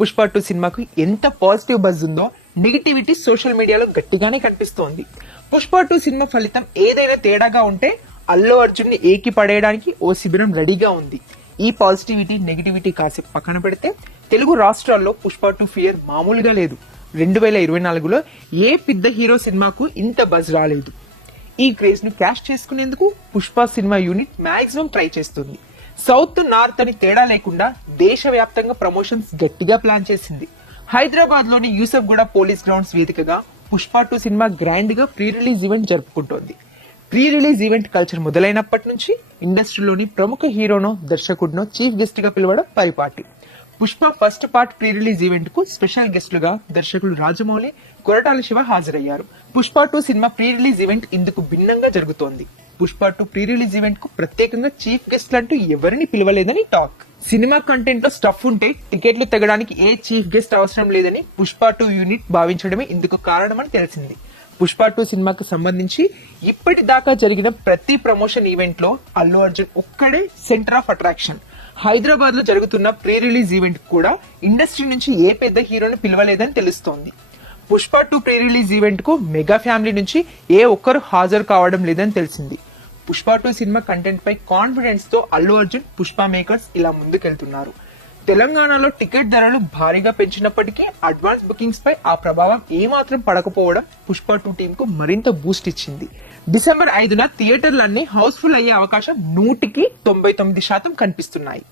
పుష్ప 2 సినిమాకు ఎంత positive buzz ఉందో నెగిటివిటీ సోషల్ మీడియాలో గట్టిగానే కనిపిస్తోంది. పుష్ప 2 సినిమా ఫలితం ఏదైనా తేడాగా ఉంటే అల్లు అర్జున్ ని ఏకి పడేయడానికి ఓ శిబిరం రెడీగా ఉంది. ఈ పాజిటివిటీ నెగిటివిటీ కాసేపు పక్కన పెడితే తెలుగు రాష్ట్రాల్లో పుష్ప 2 ఫియర్ మామూలుగా లేదు. 2024లో ఏ పెద్ద హీరో సినిమాకు ఇంత బజ్ రాలేదు. ఈ క్రేజ్ ను క్యాష్ చేసుకునేందుకు Pushpa cinema unit maximum try చేస్తుంది. సౌత్ నార్త్ అని తేడా లేకుండా దేశవ్యాప్తంగా ప్రమోషన్స్ గట్టిగా ప్లాన్ చేసింది. హైదరాబాద్ లోని యూసఫ్గూడ పోలీస్ గ్రౌండ్స్ వేదికగా పుష్ప 2 సినిమా గ్రాండ్ గా ప్రీ రిలీజ్ ఈవెంట్ జరుపుకుంటోంది. ప్రీ రిలీజ్ ఈవెంట్ కల్చర్ మొదలైనప్పటి నుంచి ఇండస్ట్రీలోని ప్రముఖ హీరోనో దర్శకుడినో చీఫ్ గెస్ట్ గా పిలవడం పరిపాటి. Pushpa first part pre release event కు స్పెషల్ గెస్టులుగా దర్శకులు రాజమౌళి, కొరటాల శివ హాజరయ్యారు. Pushpa 2 cinema pre release event ఇందుకు భిన్నంగా జరుగుతోంది. పుష్ప 2 ప్రీ రిలీజ్ ఈవెంట్ కు ప్రత్యేకంగా చీఫ్ గెస్ట్లు అంటూ ఎవరిని పిలవలేదని టాక్. సినిమా కంటెంట్ లో స్టఫ్ ఉంటే టికెట్లు తెగడానికి ఏ చీఫ్ గెస్ట్ అవసరం లేదని పుష్ప 2 యూనిట్ భావించడమే ఇందుకు కారణమని తెలిసింది. పుష్ప 2 సినిమాకు సంబంధించి ఇప్పటిదాకా జరిగిన ప్రతి ప్రమోషన్ ఈవెంట్ లో అల్లు అర్జున్ ఒక్కడే సెంటర్ ఆఫ్ అట్రాక్షన్. హైదరాబాద్ లో జరుగుతున్న ప్రీ రిలీజ్ ఈవెంట్ కూడా ఇండస్ట్రీ నుంచి ఏ పెద్ద హీరోని పిలవలేదని తెలుస్తోంది. పుష్ప 2 ప్రీ రిలీజ్ ఈవెంట్ కు మెగా ఫ్యామిలీ నుంచి ఏ ఒక్కరు హాజరు కావడం లేదని తెలిసింది. పుష్ప 2 సినిమా కంటెంట్ పై కాన్ఫిడెన్స్ తో అల్లు అర్జున్, పుష్ప మేకర్స్ ఇలా ముందుకెళ్తున్నారు. తెలంగాణలో టికెట్ ధరలు భారీగా పెంచినప్పటికీ అడ్వాన్స్ బుకింగ్స్ పై ఆ ప్రభావం ఏమాత్రం పడకపోవడం పుష్ప 2 టీమ్ కు మరింత బూస్ట్ ఇచ్చింది. డిసెంబర్ 5న థియేటర్లన్నీ హౌస్ఫుల్ అయ్యే అవకాశం 100% కనిపిస్తున్నాయి.